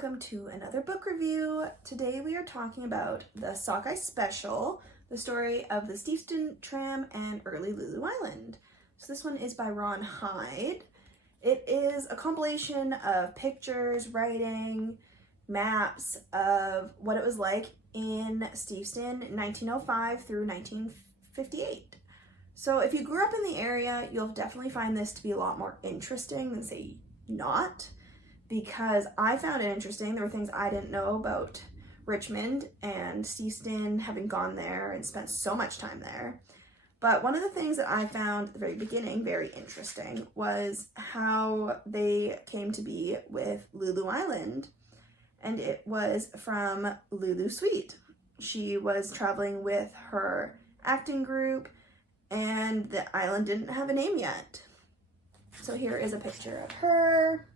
welcome to another book review. Today we are talking about the Sockeye Special, the story of the Steveston tram and early Lulu Island. So this one is by Ron Hyde. It is a compilation of pictures, writing, maps of what it was like in Steveston in 1905 through 1958. So if you grew up in the area, you'll definitely find this to be a lot more interesting than, say, not, because I found it interesting. There were things I didn't know about Richmond and Steveston, having gone there and spent so much time there. But one of the things that I found at the very beginning very interesting was how they came to be with Lulu Island. And it was from Lulu Sweet. She was traveling with her acting group and the island didn't have a name yet. So here is a picture of her.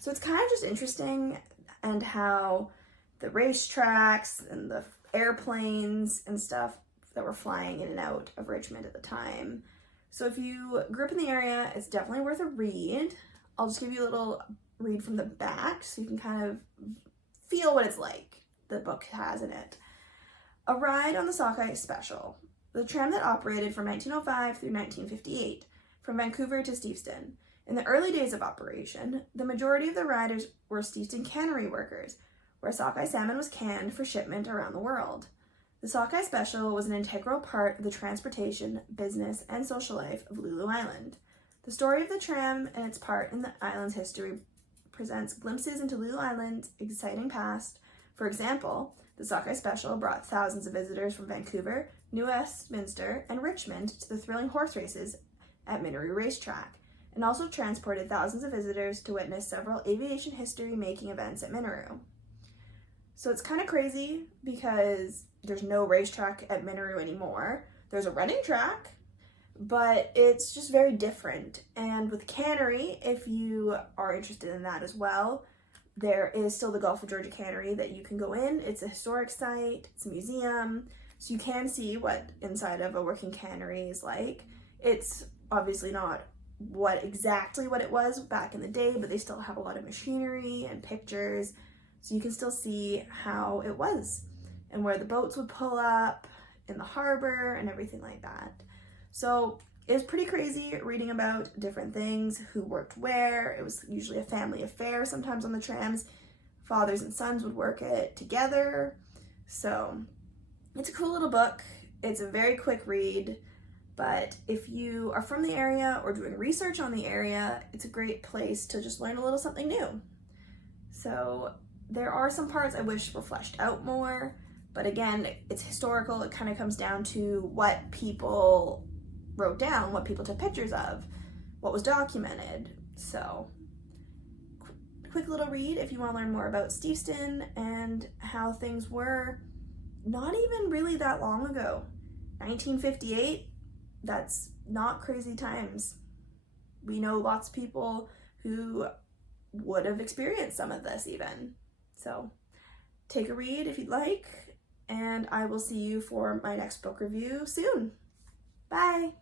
So it's kind of just interesting, and how the racetracks and the airplanes and stuff that were flying in and out of Richmond at the time. So if you grew up in the area, it's definitely worth a read. I'll just give you a little read from the back so you can kind of feel what it's like the book has in it. A ride on the Sockeye Special, the tram that operated from 1905 through 1958 from Vancouver to Steveston. In the early days of operation, the majority of the riders were Steveston cannery workers, where sockeye salmon was canned for shipment around the world. The Sockeye Special was an integral part of the transportation, business, and social life of Lulu Island. The story of the tram and its part in the island's history presents glimpses into Lulu Island's exciting past. For example, the Sockeye Special brought thousands of visitors from Vancouver, New Westminster, and Richmond to the thrilling horse races at Minaroo Racetrack, and also transported thousands of visitors to witness several aviation history-making events at Minaroo. So it's kind of crazy because there's no racetrack at Minaroo anymore. There's a running track, but it's just very different. And with Cannery, if you are interested in that as well, there is still the Gulf of Georgia Cannery that you can go in. It's a historic site, it's a museum, so you can see what inside of a working cannery is like. It's obviously not exactly what it was back in the day, but they still have a lot of machinery and pictures, so you can still see how it was and where the boats would pull up in the harbor and everything like that. So it was pretty crazy reading about different things, who worked where. It was usually a family affair. Sometimes on the trams, fathers and sons would work it together. So it's a cool little book. It's a very quick read. But if you are from the area or doing research on the area, it's a great place to just learn a little something new. So there are some parts I wish were fleshed out more, but again, it's historical. It kind of comes down to what people wrote down, what people took pictures of, what was documented. So quick little read if you want to learn more about Steveston and how things were not even really that long ago. 1958. That's not crazy times. We know lots of people who would have experienced some of this even. So take a read if you'd like, and I will see you for my next book review soon. Bye!